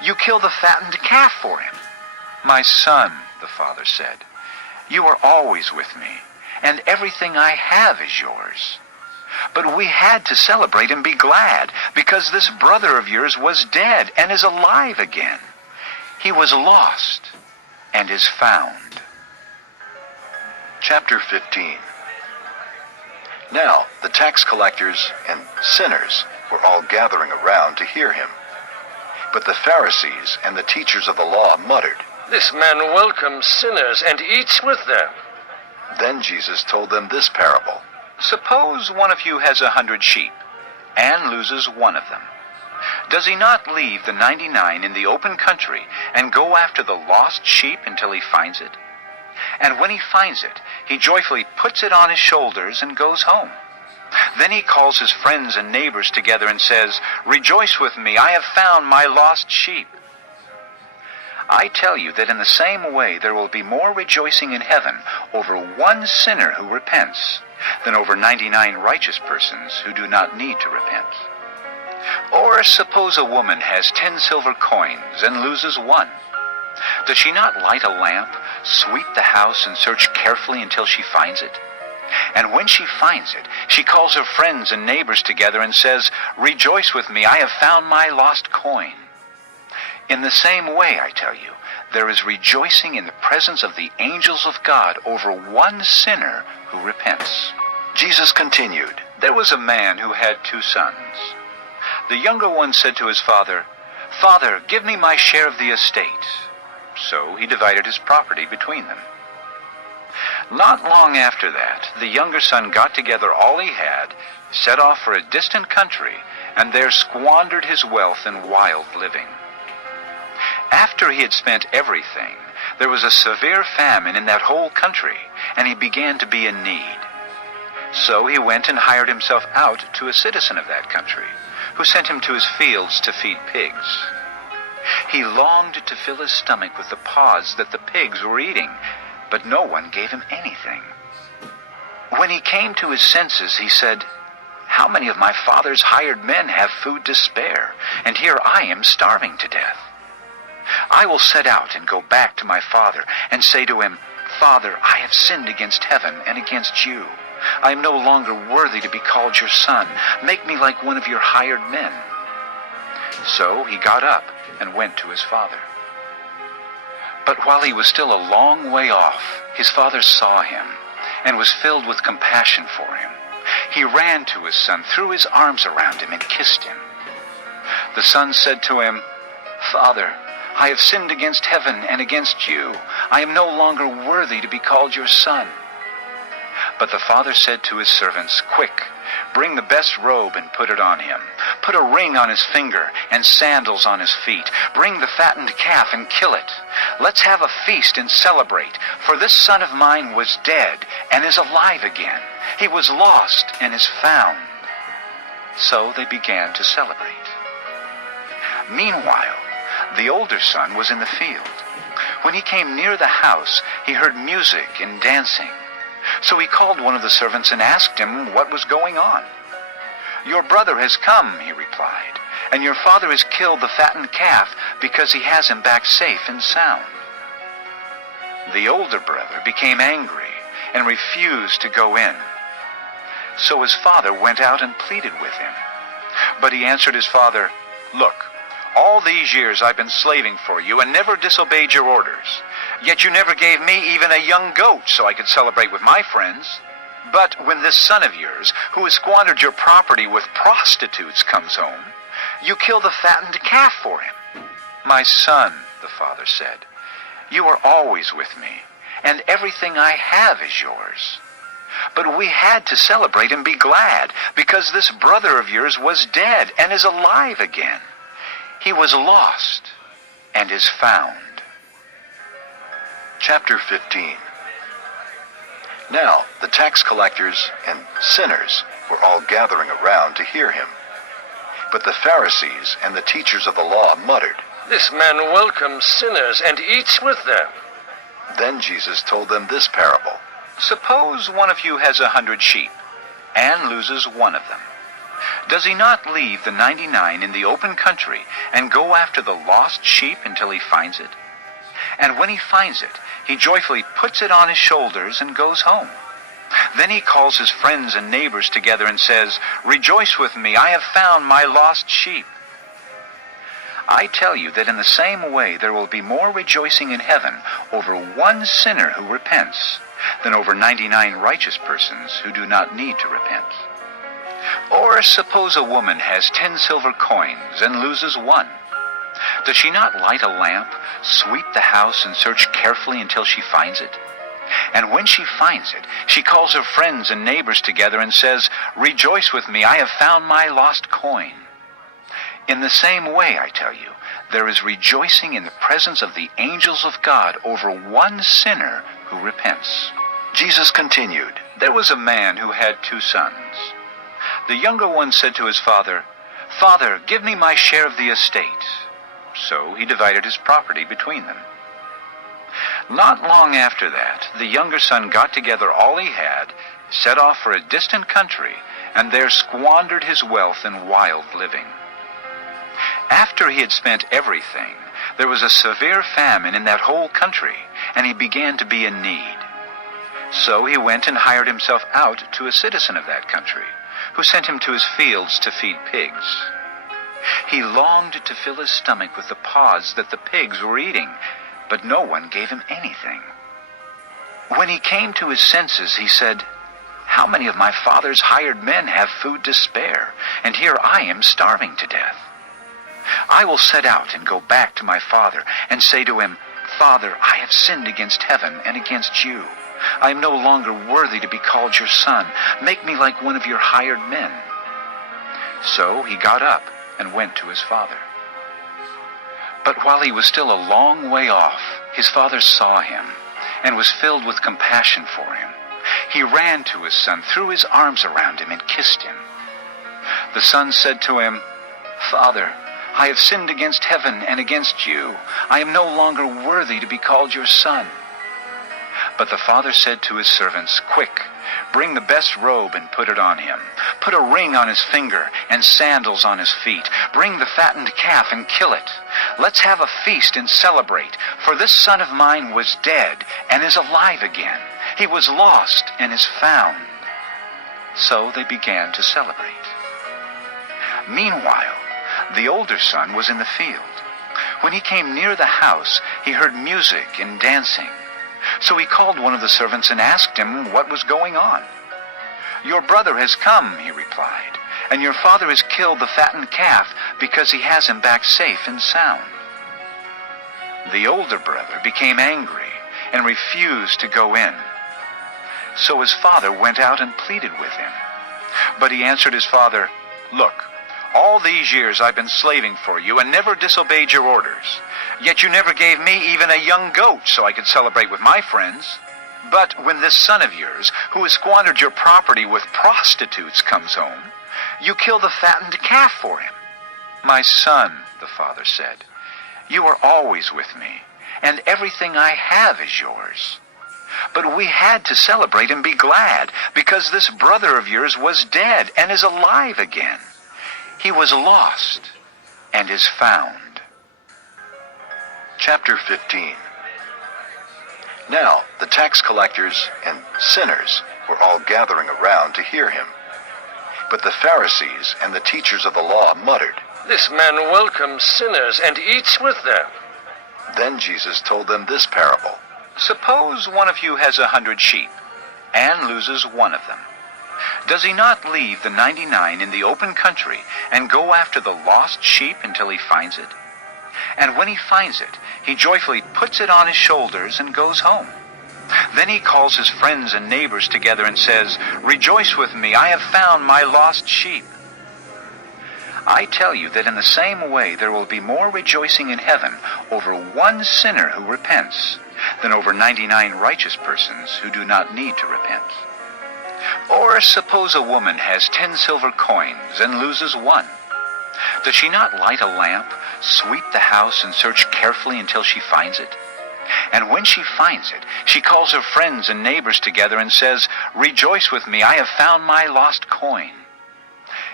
You kill the fattened calf for him." "My son," the father said, "you are always with me, and everything I have is yours. But we had to celebrate and be glad, because this brother of yours was dead and is alive again. He was lost and is found." Chapter 15. Now the tax collectors and sinners were all gathering around to hear him. But the Pharisees and the teachers of the law muttered. "This man welcomes sinners and eats with them." Then Jesus told them this parable. "Suppose one of you has 100 sheep and loses one of them. Does he not leave the 99 in the open country and go after the lost sheep until he finds it? And when he finds it, he joyfully puts it on his shoulders and goes home. Then he calls his friends and neighbors together and says, 'Rejoice with me, I have found my lost sheep.' I tell you that in the same way there will be more rejoicing in heaven over one sinner who repents than over 99 righteous persons who do not need to repent. Or suppose a woman has 10 silver coins and loses one. Does she not light a lamp, sweep the house, and search carefully until she finds it? And when she finds it, she calls her friends and neighbors together and says, 'Rejoice with me, I have found my lost coin.' In the same way, I tell you, there is rejoicing in the presence of the angels of God over one sinner who repents." Jesus continued. There was a man who had 2 sons. The younger one said to his father, "Father, give me my share of the estate." So he divided his property between them. Not long after that, the younger son got together all he had, set off for a distant country, and there squandered his wealth in wild living. After he had spent everything, there was a severe famine in that whole country, and he began to be in need. So he went and hired himself out to a citizen of that country, who sent him to his fields to feed pigs. He longed to fill his stomach with the pods that the pigs were eating, but no one gave him anything. When he came to his senses, he said, "How many of my father's hired men have food to spare, and here I am starving to death? I will set out and go back to my father and say to him, 'Father, I have sinned against heaven and against you. I am no longer worthy to be called your son. Make me like one of your hired men.' So he got up and went to his father. But while he was still a long way off, his father saw him and was filled with compassion for him. He ran to his son, threw his arms around him, and kissed him. The son said to him, 'Father, I have sinned against heaven and against you. I am no longer worthy to be called your son.' But the father said to his servants, 'Quick, bring the best robe and put it on him. Put a ring on his finger and sandals on his feet. Bring the fattened calf and kill it. Let's have a feast and celebrate, for this son of mine was dead and is alive again. He was lost and is found.' So they began to celebrate. Meanwhile, the older son was in the field. When he came near the house, he heard music and dancing. So he called one of the servants and asked him what was going on. 'Your brother has come,' he replied, 'and your father has killed the fattened calf because he has him back safe and sound.' The older brother became angry and refused to go in. So his father went out and pleaded with him. But he answered his father, 'Look, all these years I've been slaving for you and never disobeyed your orders. Yet you never gave me even a young goat so I could celebrate with my friends. But when this son of yours, who has squandered your property with prostitutes, comes home, you kill the fattened calf for him.' 'My son,' the father said, 'you are always with me, and everything I have is yours. But we had to celebrate and be glad, because this brother of yours was dead and is alive again. He was lost and is found.'" Chapter 15. Now the tax collectors and sinners were all gathering around to hear him. But the Pharisees and the teachers of the law muttered. "This man welcomes sinners and eats with them." Then Jesus told them this parable. Suppose one of you has 100 sheep and loses one of them. Does he not leave the 99 in the open country and go after the lost sheep until he finds it? And when he finds it, he joyfully puts it on his shoulders and goes home. Then he calls his friends and neighbors together and says, "Rejoice with me, I have found my lost sheep." I tell you that in the same way there will be more rejoicing in heaven over one sinner who repents than over 99 righteous persons who do not need to repent. Or suppose a woman has 10 silver coins and loses one. Does she not light a lamp, sweep the house, and search carefully until she finds it? And when she finds it, she calls her friends and neighbors together and says, "Rejoice with me, I have found my lost coin." In the same way, I tell you, there is rejoicing in the presence of the angels of God over one sinner who repents. Jesus continued, There was a man who had 2 sons. The younger one said to his father, "Father, give me my share of the estate." So he divided his property between them. Not long after that, the younger son got together all he had, set off for a distant country, and there squandered his wealth in wild living. After he had spent everything, there was a severe famine in that whole country, and he began to be in need. So he went and hired himself out to a citizen of that country, who sent him to his fields to feed pigs. He longed to fill his stomach with the pods that the pigs were eating, but no one gave him anything. When he came to his senses, he said, "How many of my father's hired men have food to spare, and here I am starving to death? I will set out and go back to my father and say to him, 'Father, I have sinned against heaven and against you. I am no longer worthy to be called your son. Make me like one of your hired men.' So he got up and went to his father. But while he was still a long way off, his father saw him and was filled with compassion for him. He ran to his son, threw his arms around him, and kissed him. The son said to him, 'Father, I have sinned against heaven and against you. I am no longer worthy to be called your son.' But the father said to his servants, 'Quick, bring the best robe and put it on him. Put a ring on his finger and sandals on his feet. Bring the fattened calf and kill it. Let's have a feast and celebrate, for this son of mine was dead and is alive again. He was lost and is found.' So they began to celebrate. Meanwhile, the older son was in the field. When he came near the house, he heard music and dancing. So he called one of the servants and asked him what was going on. 'Your brother has come,' he replied, 'and your father has killed the fattened calf because he has him back safe and sound.' The older brother became angry and refused to go in. So his father went out and pleaded with him. But he answered his father, 'Look, all these years I've been slaving for you and never disobeyed your orders. Yet you never gave me even a young goat so I could celebrate with my friends. But when this son of yours, who has squandered your property with prostitutes, comes home, you kill the fattened calf for him.' 'My son,' the father said, 'you are always with me, and everything I have is yours. But we had to celebrate and be glad, because this brother of yours was dead and is alive again. He was lost and is found.'" Chapter 15. Now the tax collectors and sinners were all gathering around to hear him. But the Pharisees and the teachers of the law muttered. "This man welcomes sinners and eats with them." Then Jesus told them this parable. "Suppose one of you has 100 sheep and loses one of them. Does he not leave the 99 in the open country and go after the lost sheep until he finds it? And when he finds it, he joyfully puts it on his shoulders and goes home. Then he calls his friends and neighbors together and says, 'Rejoice with me, I have found my lost sheep.' I tell you that in the same way there will be more rejoicing in heaven over one sinner who repents than over 99 righteous persons who do not need to repent. Or suppose a woman has 10 silver coins and loses one. Does she not light a lamp, sweep the house, and search carefully until she finds it? And when she finds it, she calls her friends and neighbors together and says, 'Rejoice with me, I have found my lost coin.'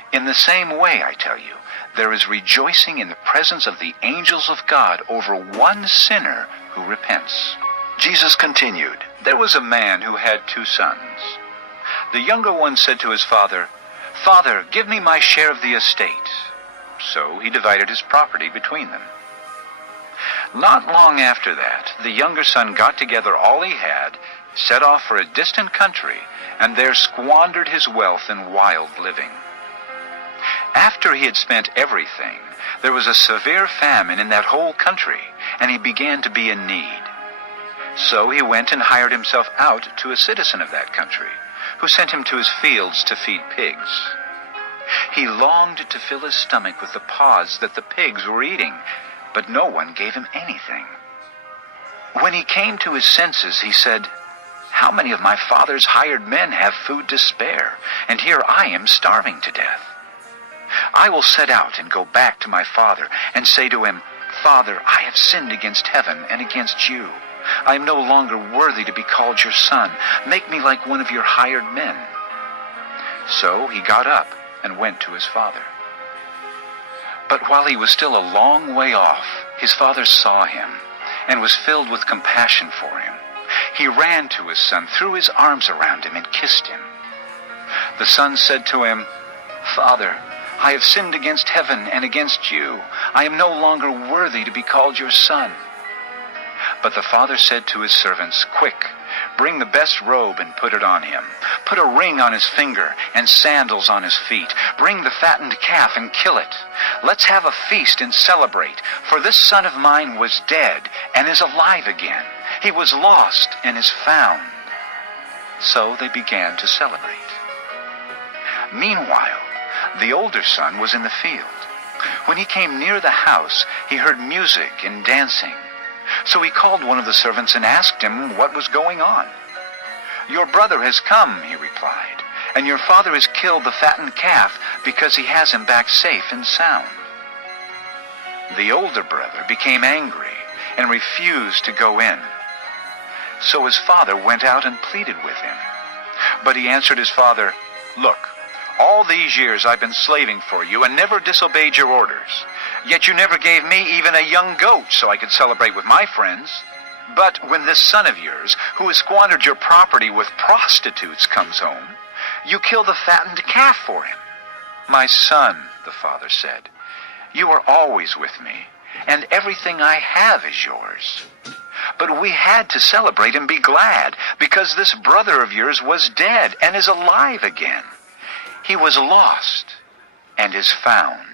In the same way, I tell you, there is rejoicing in the presence of the angels of God over one sinner who repents." Jesus continued, There was a man who had 2 sons. The younger one said to his father, "Father, give me my share of the estate." So he divided his property between them. Not long after that, the younger son got together all he had, set off for a distant country, and there squandered his wealth in wild living. After he had spent everything, there was a severe famine in that whole country, and he began to be in need. So he went and hired himself out to a citizen of that country, who sent him to his fields to feed pigs. He longed to fill his stomach with the pods that the pigs were eating, but no one gave him anything. When he came to his senses, he said, "How many of my father's hired men have food to spare, and here I am starving to death? I will set out and go back to my father and say to him, 'Father, I have sinned against heaven and against you. I am no longer worthy to be called your son. Make me like one of your hired men.' So he got up and went to his father. But while he was still a long way off, his father saw him and was filled with compassion for him. He ran to his son, threw his arms around him, and kissed him. The son said to him, 'Father, I have sinned against heaven and against you. I am no longer worthy to be called your son.' But the father said to his servants, 'Quick, bring the best robe and put it on him. Put a ring on his finger and sandals on his feet. Bring the fattened calf and kill it. Let's have a feast and celebrate, for this son of mine was dead and is alive again. He was lost and is found.' So they began to celebrate. Meanwhile, the older son was in the field. When he came near the house, he heard music and dancing. So he called one of the servants and asked him what was going on. 'Your brother has come,' he replied, 'and your father has killed the fattened calf because he has him back safe and sound.' The older brother became angry and refused to go in. So his father went out and pleaded with him. But he answered his father, 'Look, all these years I've been slaving for you and never disobeyed your orders. Yet you never gave me even a young goat so I could celebrate with my friends. But when this son of yours, who has squandered your property with prostitutes, comes home, you kill the fattened calf for him.' 'My son,' the father said, 'you are always with me, and everything I have is yours. But we had to celebrate and be glad, because this brother of yours was dead and is alive again. He was lost and is found.'"